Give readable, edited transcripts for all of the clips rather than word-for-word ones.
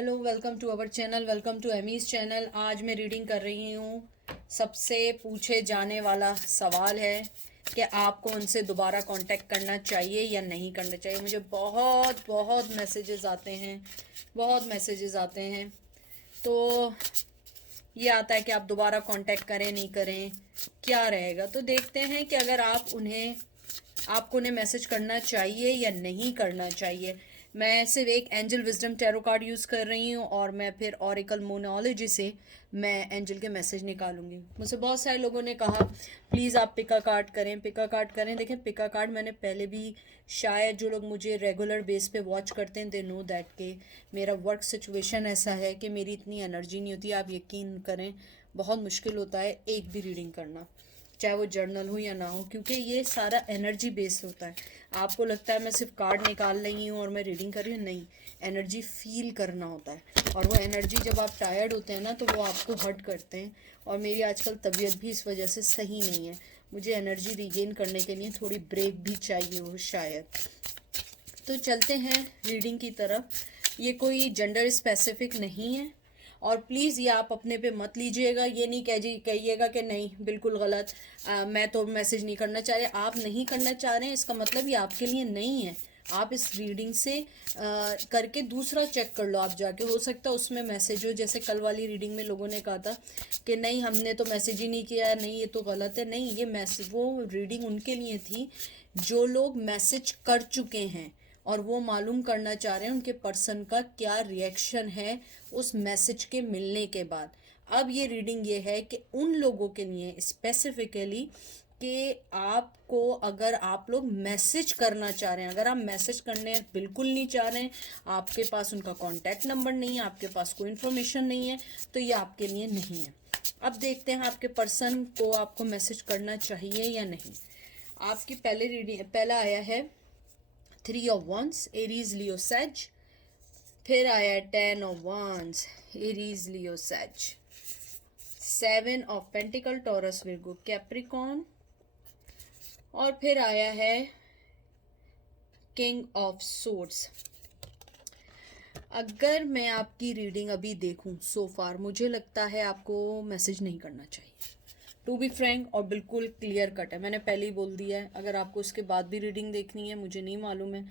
Hello, welcome to our channel, welcome to Amy's channel. आज मैं reading कर रही हूँ। सबसे पूछे जाने वाला सवाल है कि आपको उनसे दोबारा कांटेक्ट करना चाहिए या नहीं करना चाहिए। मुझे बहुत बहुत मैसेजेस आते हैं, बहुत मैसेजेस आते हैं। तो ये आता है कि आप दोबारा कांटेक्ट करें नहीं करें, क्या रहेगा। तो देखते हैं कि अगर आपको उन्हें मैसेज करना चाहिए या नहीं करना चाहिए। मैं सिर्फ एक angel wisdom tarot card use कर रही हूँ और मैं फिर ऑरिकल मोनोलॉजी से मैं एंजल के मैसेज निकालूंगी। मुझसे बहुत सारे लोगों ने कहा प्लीज़ आप पिका कार्ड करें, पिका कार्ड करें। देखें, पिका कार्ड मैंने पहले भी, शायद जो लोग मुझे रेगुलर बेस पे वॉच करते हैं दे नो दैट के मेरा वर्क सिचुएशन ऐसा है कि मेरी इतनी एनर्जी नहीं होती। आप यकीन करें, बहुत मुश्किल होता है एक भी रीडिंग करना, चाहे वो जर्नल हो या ना हो, क्योंकि ये सारा एनर्जी बेस्ड होता है। आपको लगता है मैं सिर्फ कार्ड निकाल रही हूँ और मैं रीडिंग कर रही हूँ, नहीं, एनर्जी फील करना होता है। और वो एनर्जी जब आप टायर्ड होते हैं ना तो वो आपको हर्ट करते हैं। और मेरी आजकल तबीयत भी इस वजह से सही नहीं है। मुझे एनर्जी रिगेन करने के लिए थोड़ी ब्रेक भी चाहिए हो शायद। तो चलते हैं रीडिंग की तरफ। ये कोई जेंडर स्पेसिफिक नहीं है। और प्लीज़ ये आप अपने पे मत लीजिएगा। ये नहीं कहिएगा कि नहीं बिल्कुल गलत, मैं तो मैसेज नहीं करना चाह रहे। आप नहीं करना चाह रहे हैं इसका मतलब ये आपके लिए नहीं है। आप इस रीडिंग से करके दूसरा चेक कर लो। आप जाके, हो सकता है उसमें मैसेज हो। जैसे कल वाली रीडिंग में लोगों ने कहा था कि नहीं हमने तो मैसेज ही नहीं किया, नहीं ये तो गलत है। नहीं, ये मैसेज, वो रीडिंग उनके लिए थी जो लोग मैसेज कर चुके हैं और वो मालूम करना चाह रहे हैं उनके पर्सन का क्या रिएक्शन है उस मैसेज के मिलने के बाद। अब ये रीडिंग ये है कि उन लोगों के लिए स्पेसिफिकली कि आपको, अगर आप लोग मैसेज करना चाह रहे हैं, अगर आप मैसेज करने बिल्कुल नहीं चाह रहे हैं, आपके पास उनका कॉन्टैक्ट नंबर नहीं है, आपके पास कोई इन्फॉर्मेशन नहीं है, तो ये आपके लिए नहीं है। अब देखते हैं आपके पर्सन को आपको मैसेज करना चाहिए या नहीं। आपकी पहले रीडिंग, पहला आया है 3 of Wands, Aries Leo says. फिर आया 10 of Wands, Aries Leo says. 7 of Pentacle, taurus Virgo Capricorn. और फिर आया है किंग ऑफ सोर्ड्स। अगर मैं आपकी रीडिंग अभी देखूं सो फार, मुझे लगता है आपको मैसेज नहीं करना चाहिए, टू बी फ्रैंक, और बिल्कुल क्लियर कट है। मैंने पहले ही बोल दिया है। अगर आपको उसके बाद भी रीडिंग देखनी है मुझे नहीं मालूम है,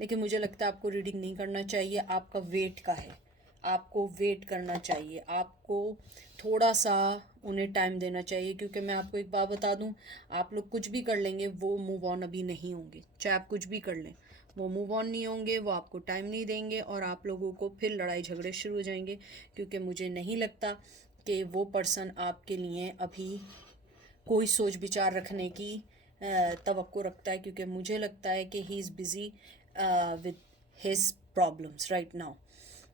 लेकिन मुझे लगता है आपको रीडिंग नहीं करना चाहिए। आपका वेट का है, आपको वेट करना चाहिए, आपको थोड़ा सा उन्हें टाइम देना चाहिए। क्योंकि मैं आपको एक बात बता दूं, आप लोग कुछ भी कर लेंगे वो मूव ऑन अभी नहीं होंगे। चाहे आप कुछ भी कर लें वो मूव ऑन नहीं होंगे, वो आपको टाइम नहीं देंगे और आप लोगों को फिर लड़ाई झगड़े शुरू हो जाएंगे। क्योंकि मुझे नहीं लगता कि वो पर्सन आपके लिए अभी कोई सोच विचार रखने की तवक्को रखता है। क्योंकि मुझे लगता है कि he is busy with his problems right now.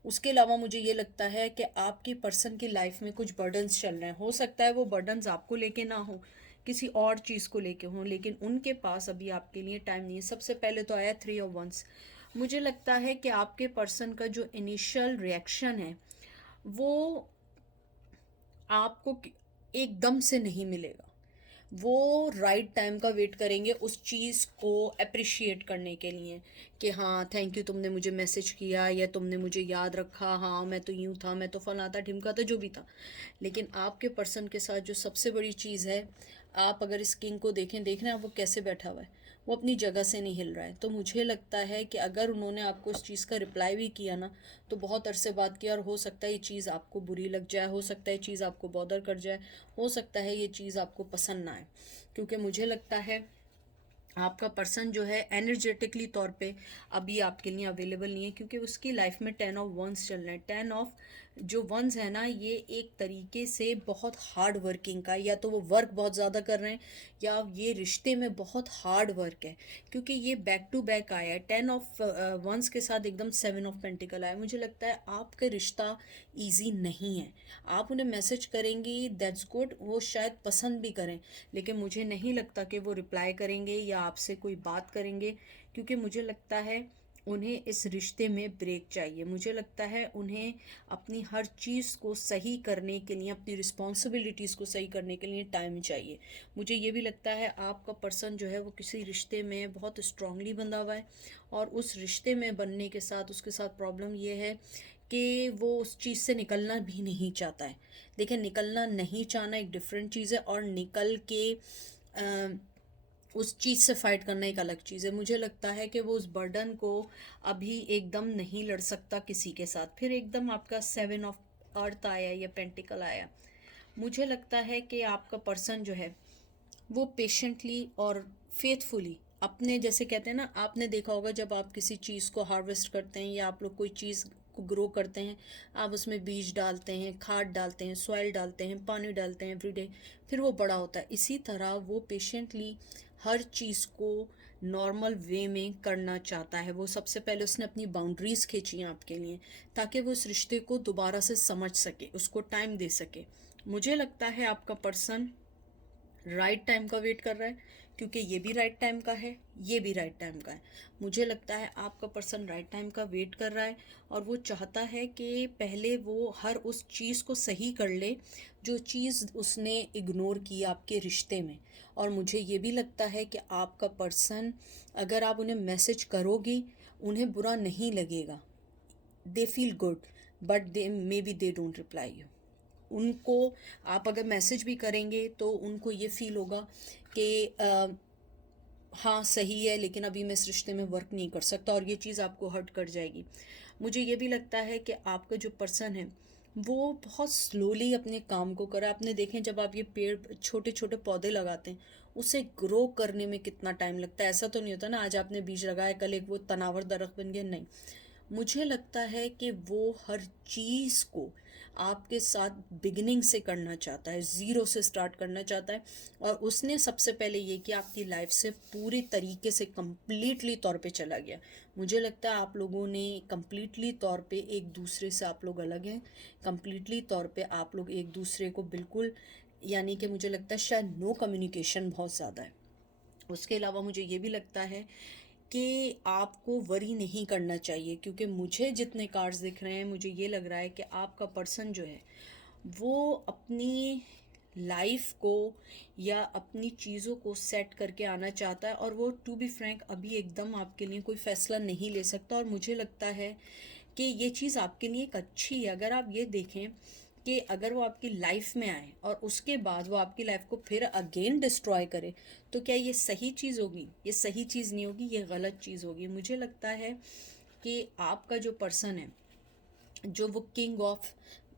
उसके अलावा मुझे ये लगता है कि आपकी पर्सन की लाइफ में कुछ बर्डन्स चल रहे हैं। हो सकता है वो बर्डन्स आपको लेके ना हो, किसी और चीज़ को लेके हों, लेकिन उनके पास अभी आपके लिए टाइम नहीं है। सबसे पहले तो आया 3 of Wands। मुझे लगता है कि आपके पर्सन का जो इनिशियल रिएक्शन है वो आपको एकदम से नहीं मिलेगा। वो राइट टाइम का वेट करेंगे उस चीज़ को अप्रिशिएट करने के लिए कि हाँ थैंक यू, तुमने मुझे मैसेज किया या तुमने मुझे याद रखा, हाँ मैं तो यूँ था, मैं तो फलाना था ढिमका था, जो भी था। लेकिन आपके पर्सन के साथ जो सबसे बड़ी चीज़ है, आप अगर इस किंग को देखें, देख रहे हैं आप वो कैसे बैठा हुआ है, वो अपनी जगह से नहीं हिल रहा है। तो मुझे लगता है कि अगर उन्होंने आपको इस चीज़ का रिप्लाई भी किया ना तो बहुत अरसे बाद किया, और हो सकता है ये चीज़ आपको बुरी लग जाए, हो सकता है ये चीज़ आपको बॉदर कर जाए, हो सकता है ये चीज़ आपको पसंद ना आए। क्योंकि मुझे लगता है आपका पर्सन जो है एनर्जेटिकली तौर पे अभी आपके लिए अवेलेबल नहीं है। क्योंकि उसकी लाइफ में 10 of Wands चल रहे हैं। 10 of जो वंस है ना, ये एक तरीके से बहुत हार्ड वर्किंग का, या तो वो वर्क बहुत ज़्यादा कर रहे हैं या ये रिश्ते में बहुत हार्ड वर्क है। क्योंकि ये बैक टू बैक आया है 10 of Wands के साथ एकदम 7 of Pentacle आया। मुझे लगता है आपका रिश्ता ईजी नहीं है। आप उन्हें मैसेज करेंगी दैट्स गुड, वो शायद पसंद भी करें, लेकिन मुझे नहीं लगता कि वो रिप्लाई करेंगे या आपसे कोई बात करेंगे। क्योंकि मुझे लगता है उन्हें इस रिश्ते में ब्रेक चाहिए। मुझे लगता है उन्हें अपनी हर चीज़ को सही करने के लिए, अपनी रिस्पॉन्सिबिलिटीज़ को सही करने के लिए टाइम चाहिए। मुझे ये भी लगता है आपका पर्सन जो है वो किसी रिश्ते में बहुत स्ट्रांगली बंधा हुआ है, और उस रिश्ते में बनने के साथ उसके साथ प्रॉब्लम ये है कि वो उस चीज़ से निकलना भी नहीं चाहता है। देखिए, निकलना नहीं चाहना एक डिफरेंट चीज़ है, और निकल के उस चीज़ से फाइट करना एक अलग चीज़ है। मुझे लगता है कि वो उस बर्डन को अभी एकदम नहीं लड़ सकता किसी के साथ। फिर एकदम आपका 7 ऑफ अर्थ आया या पेंटिकल आया। मुझे लगता है कि आपका पर्सन जो है वो पेशेंटली और फेथफुली अपने, जैसे कहते हैं ना, आपने देखा होगा जब आप किसी चीज़ को हार्वेस्ट करते हैं या आप लोग कोई चीज़ को ग्रो करते हैं, आप उसमें बीज डालते हैं, खाद डालते हैं, सॉइल डालते हैं, पानी डालते हैं एवरीडे, फिर वो बड़ा होता है। इसी तरह वो पेशेंटली हर चीज़ को नॉर्मल वे में करना चाहता है। वो सबसे पहले उसने अपनी बाउंड्रीज़ खींची हैं आपके लिए, ताकि वो इस रिश्ते को दोबारा से समझ सके, उसको टाइम दे सके। मुझे लगता है आपका पर्सन राइट टाइम का वेट कर रहा है, क्योंकि ये भी राइट टाइम का है, ये भी राइट टाइम का है। मुझे लगता है आपका पर्सन राइट टाइम का वेट कर रहा है, और वो चाहता है कि पहले वो हर उस चीज़ को सही कर ले जो चीज़ उसने इग्नोर की आपके रिश्ते में। और मुझे ये भी लगता है कि आपका पर्सन, अगर आप उन्हें मैसेज करोगी, उन्हें बुरा नहीं लगेगा। They feel good, but they may be they don't reply you. उनको आप अगर मैसेज भी करेंगे तो उनको ये फील होगा कि हाँ सही है, लेकिन अभी मैं इस रिश्ते में वर्क नहीं कर सकता, और ये चीज़ आपको हर्ट कर जाएगी। मुझे ये भी लगता है कि आपका जो पर्सन है वो बहुत स्लोली अपने काम को करा। आपने देखें, जब आप ये पेड़, छोटे छोटे पौधे लगाते हैं, उसे ग्रो करने में कितना टाइम लगता है। ऐसा तो नहीं होता ना, आज आपने बीज लगाया, कल एक वो तनावर दरख्त बन गया, नहीं। मुझे लगता है कि वो हर चीज़ को आपके साथ बिगिनिंग से करना चाहता है, ज़ीरो से स्टार्ट करना चाहता है। और उसने सबसे पहले ये कि आपकी लाइफ से पूरी तरीके से कंप्लीटली तौर पे चला गया। मुझे लगता है आप लोगों ने कंप्लीटली तौर पे एक दूसरे से, आप लोग अलग हैं, कंप्लीटली तौर पे आप लोग एक दूसरे को बिल्कुल, यानी कि मुझे लगता है शायद नो कम्युनिकेशन बहुत ज़्यादा है। उसके अलावा मुझे ये भी लगता है कि आपको वरी नहीं करना चाहिए, क्योंकि मुझे जितने कार्ड्स दिख रहे हैं, मुझे ये लग रहा है कि आपका पर्सन जो है वो अपनी लाइफ को या अपनी चीज़ों को सेट करके आना चाहता है, और वो टू बी फ्रैंक अभी एकदम आपके लिए कोई फ़ैसला नहीं ले सकता। और मुझे लगता है कि ये चीज़ आपके लिए एक अच्छी है। अगर आप ये देखें कि अगर वो आपकी लाइफ में आए और उसके बाद वो आपकी लाइफ को फिर अगेन डिस्ट्रॉय करे, तो क्या ये सही चीज़ होगी? ये सही चीज़ नहीं होगी, ये गलत चीज़ होगी। मुझे लगता है कि आपका जो पर्सन है, जो वो किंग ऑफ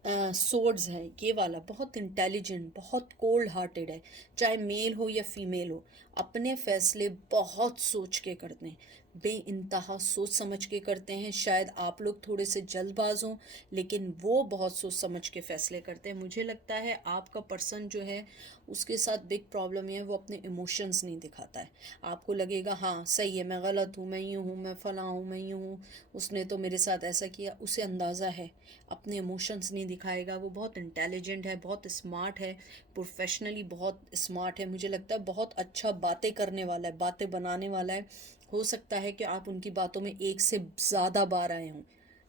सोर्ड्स है, ये वाला बहुत इंटेलिजेंट, बहुत कोल्ड हार्टेड है। चाहे मेल हो या फीमेल हो, अपने फैसले बहुत सोच के करते हैं, बेइंतहा सोच समझ के करते हैं। शायद आप लोग थोड़े से जल्दबाज हों, लेकिन वो बहुत सोच समझ के फैसले करते हैं। मुझे लगता है आपका पर्सन जो है, उसके साथ बिग प्रॉब्लम ये है, वो अपने इमोशंस नहीं दिखाता है। आपको लगेगा हाँ सही है, मैं गलत हूँ, मैं यूँ हूँ, मैं फ़लाँ हूँ, मैं यूँ हूँ, उसने तो मेरे साथ ऐसा किया। उसे अंदाज़ा है, अपने इमोशंस नहीं दिखाएगा। वो बहुत इंटेलिजेंट है, बहुत स्मार्ट है, प्रोफेशनली बहुत स्मार्ट है। मुझे लगता है बहुत अच्छा बातें करने वाला है, बातें बनाने वाला है। हो सकता है कि आप उनकी बातों में एक से ज़्यादा बार आए हों,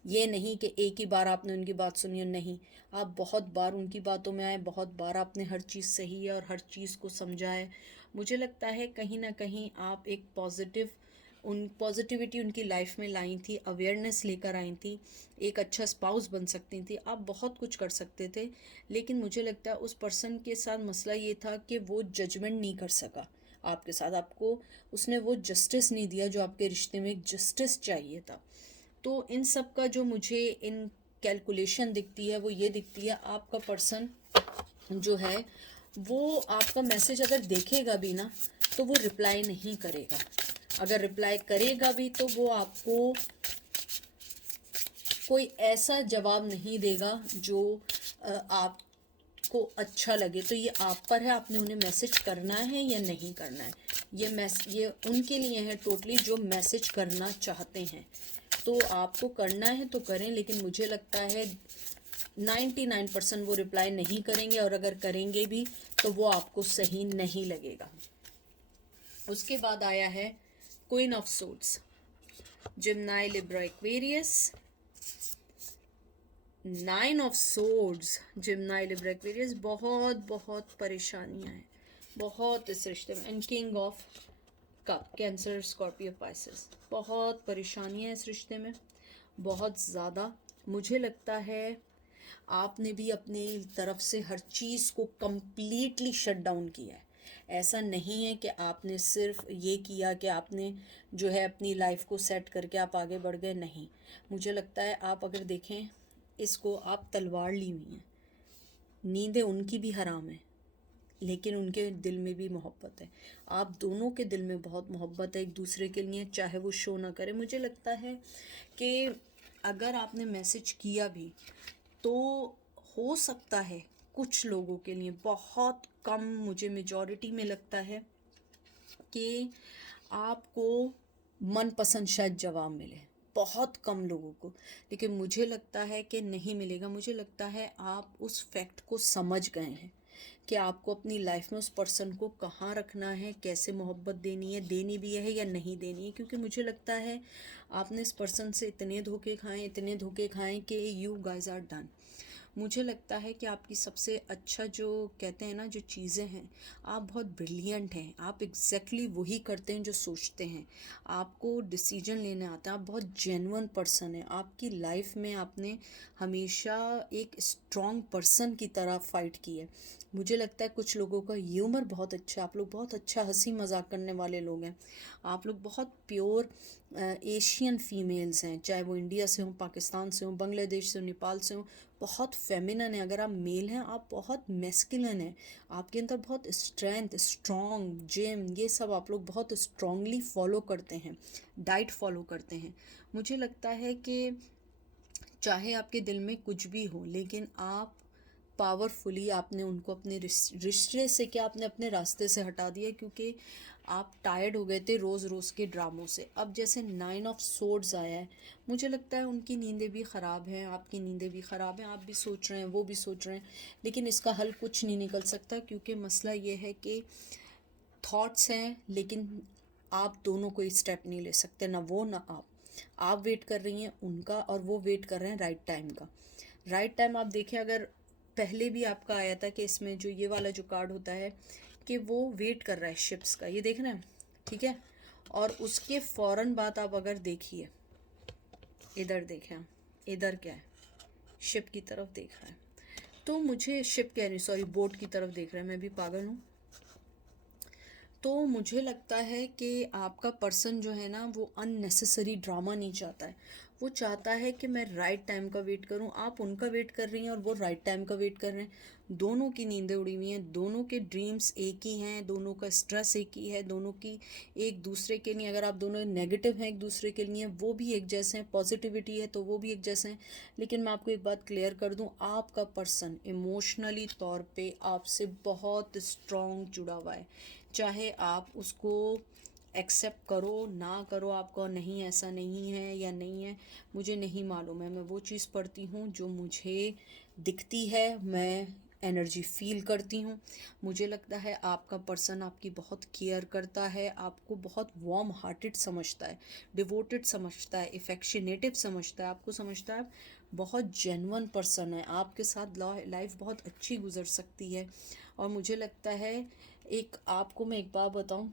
ये नहीं कि एक ही बार आपने उनकी बात सुनी हो, नहीं, आप बहुत बार उनकी बातों में आए, बहुत बार आपने हर चीज़ सही है और हर चीज़ को समझा है। मुझे लगता है कहीं ना कहीं आप एक पॉजिटिविटी उनकी लाइफ में लाई थी, अवेयरनेस लेकर आई थी, एक अच्छा स्पाउस बन सकती थी, आप बहुत कुछ कर सकते थे। लेकिन मुझे लगता है उस पर्सन के साथ मसला ये था कि वो जजमेंट नहीं कर सका आपके साथ, आपको उसने वो जस्टिस नहीं दिया जो आपके रिश्ते में एक जस्टिस चाहिए था। तो इन सब का जो मुझे इन कैलकुलेशन दिखती है, वो ये दिखती है आपका पर्सन जो है वो आपका मैसेज अगर देखेगा भी ना, तो वो रिप्लाई नहीं करेगा। अगर रिप्लाई करेगा भी तो वो आपको कोई ऐसा जवाब नहीं देगा जो आपको अच्छा लगे। तो ये आप पर है, आपने उन्हें मैसेज करना है या नहीं करना है। ये उनके लिए है टोटली, जो मैसेज करना चाहते हैं। तो आपको करना है तो करें, लेकिन मुझे लगता है 99% वो रिप्लाई नहीं करेंगे, और अगर करेंगे भी तो वो आपको सही नहीं लगेगा। उसके बाद आया है queen of swords, Gemini, Libra, Aquarius. 9 of swords, Gemini, Libra, Aquarius. बहुत बहुत परेशानियां हैं, बहुत इस रिश्ते में। And king of cup, Cancer, Scorpio, Pisces. बहुत परेशानियां हैं इस रिश्ते में, बहुत ज़्यादा। मुझे लगता है आपने भी अपनी तरफ से हर चीज़ को कंप्लीटली शट डाउन किया है। ऐसा नहीं है कि आपने सिर्फ ये किया कि आपने जो है अपनी लाइफ को सेट करके आप आगे बढ़ गए, नहीं। मुझे लगता है आप अगर देखें इसको, आप तलवार ली हुई हैं। नींदें उनकी भी हराम है, लेकिन उनके दिल में भी मोहब्बत है। आप दोनों के दिल में बहुत मोहब्बत है एक दूसरे के लिए, चाहे वो शो ना करे। मुझे लगता है कि अगर आपने मैसेज किया भी तो हो सकता है कुछ लोगों के लिए, बहुत कम, मुझे मेजॉरिटी में लगता है कि आपको मनपसंद शायद जवाब मिले, बहुत कम लोगों को। लेकिन मुझे लगता है कि नहीं मिलेगा। मुझे लगता है आप उस फैक्ट को समझ गए हैं कि आपको अपनी लाइफ में उस पर्सन को कहाँ रखना है, कैसे मोहब्बत देनी है, देनी भी है या नहीं देनी है। क्योंकि मुझे लगता है आपने इस पर्सन से इतने धोखे खाएं कि यू गाइज आर डन। मुझे लगता है कि आपकी सबसे अच्छा जो कहते हैं ना जो चीज़ें हैं, आप बहुत ब्रिलियंट हैं। आप एग्जैक्टली वही करते हैं जो सोचते हैं। आपको डिसीजन लेने आता है। आप बहुत जेन्युइन पर्सन है। आपकी लाइफ में आपने हमेशा एक स्ट्रॉन्ग पर्सन की तरह फाइट की है। मुझे लगता है कुछ लोगों का ह्यूमर बहुत अच्छा है। आप लोग बहुत अच्छा हंसी मजाक करने वाले लोग हैं। आप लोग बहुत प्योर एशियन फीमेल्स हैं, चाहे वो इंडिया से हों, पाकिस्तान से हों, बांग्लादेश से हों, नेपाल से हों। बहुत फेमिनन है। अगर आप मेल हैं आप बहुत मैस्कुलिन हैं। आपके अंदर बहुत स्ट्रेंथ, स्ट्रॉन्ग, जिम, ये सब आप लोग बहुत स्ट्रांगली फॉलो करते हैं, डाइट फॉलो करते हैं। मुझे लगता है कि चाहे आपके दिल में कुछ भी हो, लेकिन आप पावरफुली आपने उनको अपने रिश्ते से, क्या आपने अपने रास्ते से हटा दिया, क्योंकि आप टायर्ड हो गए थे रोज़ रोज़ के ड्रामों से। अब जैसे 9 ऑफ सोर्ड्स आया है, मुझे लगता है उनकी नींदें भी ख़राब हैं, आपकी नींदें भी ख़राब हैं। आप भी सोच रहे हैं, वो भी सोच रहे हैं, लेकिन इसका हल कुछ नहीं निकल सकता। क्योंकि मसला ये है कि थॉट्स हैं, लेकिन आप दोनों कोई स्टेप नहीं ले सकते, ना वो ना आप वेट कर रही हैं उनका और वो वेट कर रहे हैं राइट टाइम का। राइट टाइम आप देखें, अगर पहले भी आपका आया था कि इसमें जो ये वाला जो कार्ड होता है कि वो वेट कर रहा है शिप्स का, ये देख रहे हैं, ठीक है। और उसके फ़ौरन बाद आप अगर देखिए, इधर देखें, इधर क्या है, शिप की तरफ देख रहा है। तो मुझे शिप कह रही, सॉरी, बोट की तरफ देख रहा है, मैं भी पागल हूँ। तो मुझे लगता है कि आपका पर्सन जो है ना वो अननेसेसरी ड्रामा नहीं चाहता है। वो चाहता है कि मैं राइट टाइम का वेट करूं। आप उनका वेट कर रही हैं और वो राइट टाइम का वेट कर रहे हैं। दोनों की नींदें उड़ी हुई हैं, दोनों के ड्रीम्स एक ही हैं, दोनों का स्ट्रेस एक ही है, दोनों की एक दूसरे के लिए, अगर आप दोनों नेगेटिव हैं एक दूसरे के लिए, वो भी एक जैसे हैं, पॉजिटिविटी है तो वो भी एक जैसे हैं। लेकिन मैं आपको एक बात क्लियर कर दूं, आपका पर्सन इमोशनली तौर पे आपसे बहुत स्ट्रॉन्ग जुड़ा हुआ है। चाहे आप उसको एक्सेप्ट करो ना करो, आपका नहीं ऐसा नहीं है या नहीं है, मुझे नहीं मालूम है। मैं वो चीज़ पढ़ती हूँ जो मुझे दिखती है, मैं एनर्जी फील करती हूँ। मुझे लगता है आपका पर्सन आपकी बहुत केयर करता है, आपको बहुत वार्म हार्टेड समझता है, डिवोटेड समझता है, इफेक्शनेटिव समझता है, आपको समझता है बहुत जेन्युइन पर्सन है। आपके साथ लाइफ बहुत अच्छी गुजर सकती है। और मुझे लगता है आपको मैं एक बात बताऊं,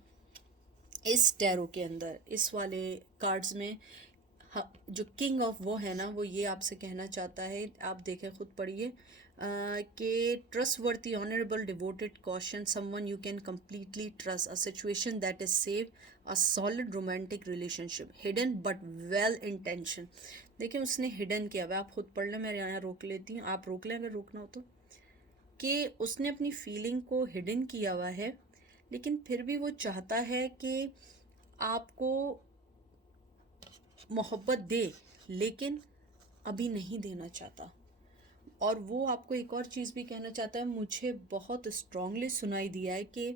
इस टैरो के अंदर इस वाले कार्ड्स में जो किंग ऑफ वो है ना, वो ये आपसे कहना चाहता है, आप देखें खुद पढ़िए, कि ट्रस्ट वर्दी, honourable, devoted, caution, someone you can completely trust, a situation that is safe, a solid romantic relationship, hidden but well intention. देखिए उसने हिडन किया हुआ, आप खुद पढ़ लें, मैं यहाँ रोक लेती हूँ, आप रोक लें अगर रोकना हो तो। कि उसने अपनी फीलिंग को हिडन किया हुआ है, लेकिन फिर भी वो चाहता है कि आपको मोहब्बत दे, लेकिन अभी नहीं देना चाहता। और वो आपको एक और चीज़ भी कहना चाहता है, मुझे बहुत स्ट्रांगली सुनाई दिया है कि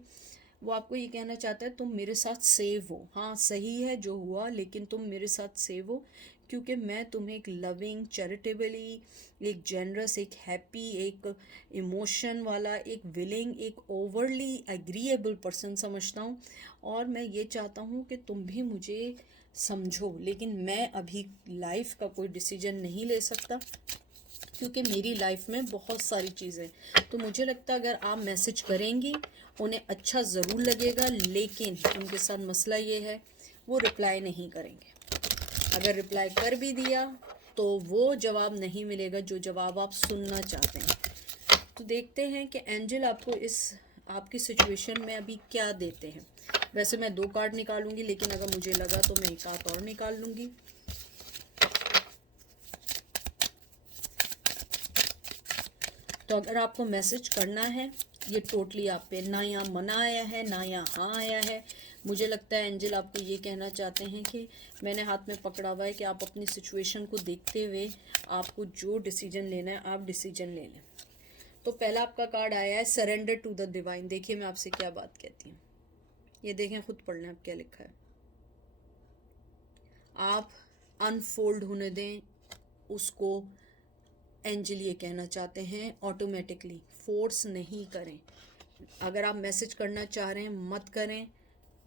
वो आपको ये कहना चाहता है तुम मेरे साथ सेव हो। हाँ सही है जो हुआ, लेकिन तुम मेरे साथ सेव हो, क्योंकि मैं तुम्हें एक लविंग, चैरिटेबली, एक जेनरस, एक हैप्पी, एक इमोशन वाला, एक विलिंग, एक ओवरली एग्रीएबल पर्सन समझता हूँ। और मैं ये चाहता हूँ कि तुम भी मुझे समझो, लेकिन मैं अभी लाइफ का कोई डिसीजन नहीं ले सकता, क्योंकि मेरी लाइफ में बहुत सारी चीज़ें। तो मुझे लगता है अगर आप मैसेज करेंगी उन्हें अच्छा ज़रूर लगेगा, लेकिन उनके साथ मसला ये है वो रिप्लाई नहीं करेंगे। अगर रिप्लाई कर भी दिया तो वो जवाब नहीं मिलेगा जो जवाब आप सुनना चाहते हैं। तो देखते हैं कि एंजल आपको इस आपकी सिचुएशन में अभी क्या देते हैं। वैसे मैं 2 कार्ड निकालूंगी, लेकिन अगर मुझे लगा तो मैं 1 कार्ड और निकाल लूंगी। तो अगर आपको मैसेज करना है, ये टोटली आप पे, ना यहाँ मना आया है ना यहाँ हाँ आया है। मुझे लगता है एंजल आपको ये कहना चाहते हैं कि मैंने हाथ में पकड़ा हुआ है कि आप अपनी सिचुएशन को देखते हुए आपको जो डिसीजन लेना है आप डिसीजन ले लें। तो पहला आपका कार्ड आया है सरेंडर टू द डिवाइन। देखिए मैं आपसे क्या बात कहती हूँ, ये देखें, खुद पढ़ लें आप क्या लिखा है। आप अनफोल्ड होने दें उसको। एंजल ये कहना चाहते हैं ऑटोमेटिकली फोर्स नहीं करें। अगर आप मैसेज करना चाह रहे हैं मत करें,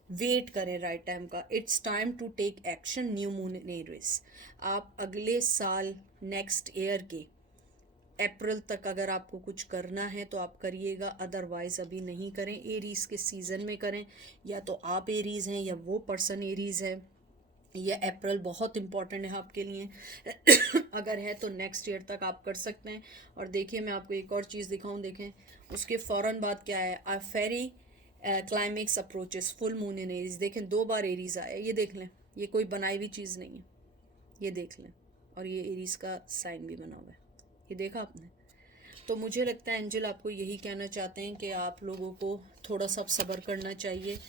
वेट करें राइट टाइम का। It's time to take action, new moon in Aries. आप अगले साल नेक्स्ट ईयर के अप्रैल तक अगर आपको कुछ करना है तो आप करिएगा, अदरवाइज अभी नहीं करें। एरीज के सीज़न में करें, या तो आप एरीज हैं या वो पर्सन एरीज है। ये अप्रैल बहुत इंपॉर्टेंट है आपके लिए अगर है तो नेक्स्ट ईयर तक आप कर सकते हैं। और देखिए मैं आपको एक और चीज़ दिखाऊं, देखें उसके फ़ौरन बाद क्या है, a fiery climax approaches full moon in Aries. देखें 2 बार एरीज आया, ये देख लें, ये कोई बनाई हुई चीज़ नहीं है, ये देख लें। और ये एरीज का साइन भी बना हुआ है, ये देखा आपने। तो मुझे लगता है एंजल आपको यही कहना चाहते हैं कि आप लोगों को थोड़ा सा सब्र करना चाहिए।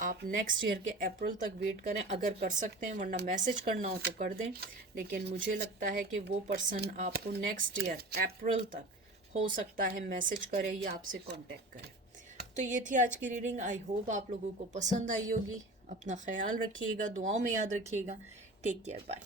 आप नेक्स्ट ईयर के अप्रैल तक वेट करें अगर कर सकते हैं, वरना मैसेज करना हो तो कर दें। लेकिन मुझे लगता है कि वो पर्सन आपको नेक्स्ट ईयर अप्रैल तक हो सकता है मैसेज करे या आपसे कांटेक्ट करे। तो ये थी आज की रीडिंग। आई होप आप लोगों को पसंद आई होगी। अपना ख्याल रखिएगा, दुआओं में याद रखिएगा। Take care, bye.